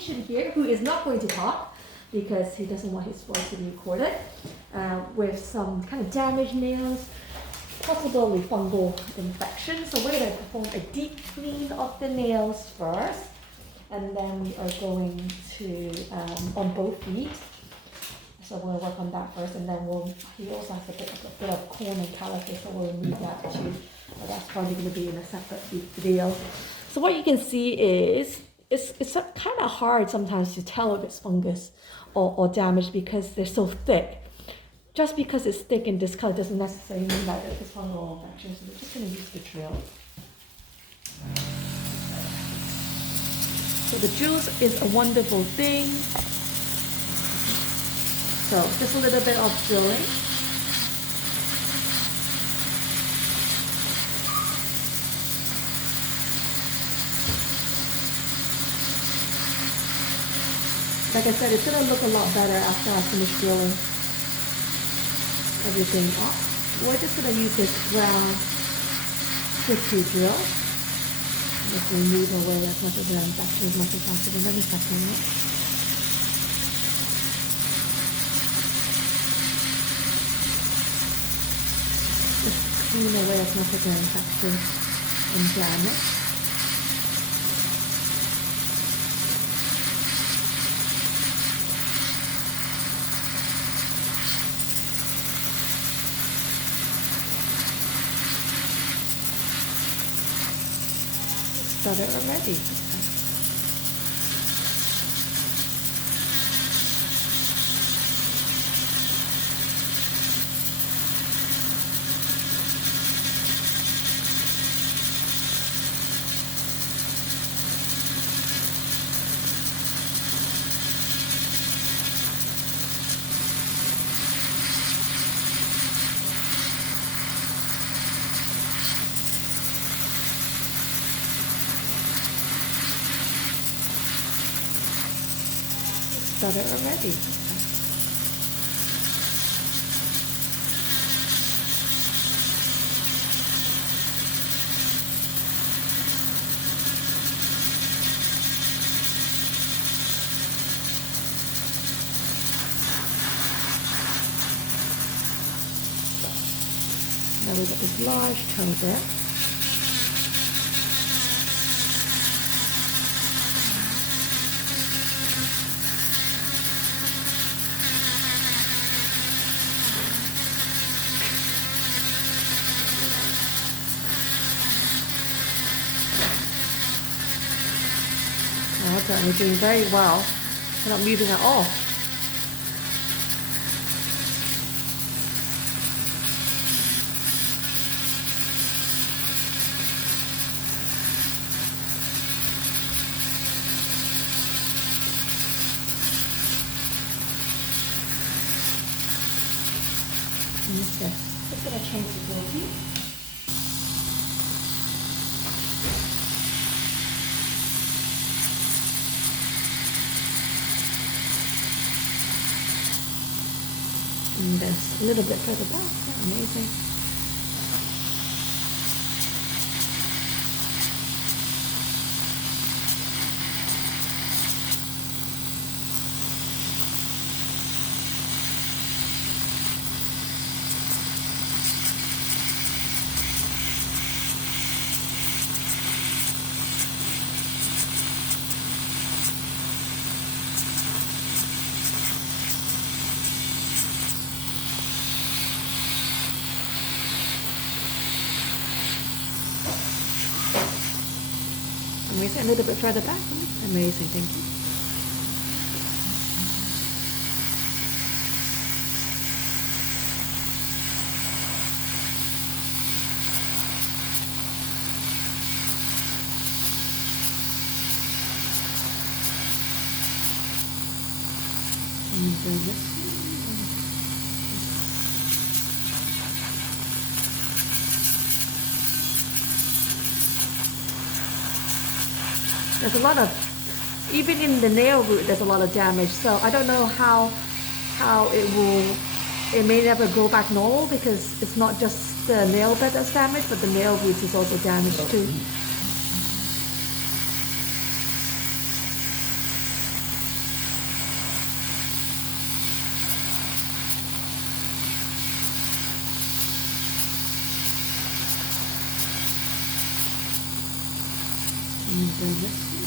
patient here who is not going to talk because he doesn't want his voice to be recorded, with some kind of damaged nails, possibly fungal infection. So we're going to perform a deep clean of the nails first, and then we are going to, on both feet. So we'll work on that first, and then he also has a bit of corn and callus, so we'll remove that too. But that's probably going to be in a separate video. So what you can see is, it's kind of hard sometimes to tell if it's fungus or damage because they're so thick. Just because it's thick and discolored doesn't necessarily mean that it's fungal infection. So we're just going to use the drill. So the drills is a wonderful thing. So just a little bit of drilling. Like I said, it's going to look a lot better after I finish drilling everything up. We're just going to use this round 50 drill. Just remove away as much of the infection as much as possible. Let me second it. Just clean away as much of the infection and damage. Started already. Started already. Now we got this large toe there. Okay, we're doing very well. We're not moving at all. Okay, just gonna change the body. And this a little bit further back. Yeah, amazing. Amazing. A little bit further back. Amazing. Thank you. And then this. There's a lot of, even in the nail root, there's a lot of damage. So I don't know how it may never grow back normal because it's not just the nail bed that's damaged, but the nail roots is also damaged too. I'm doing this.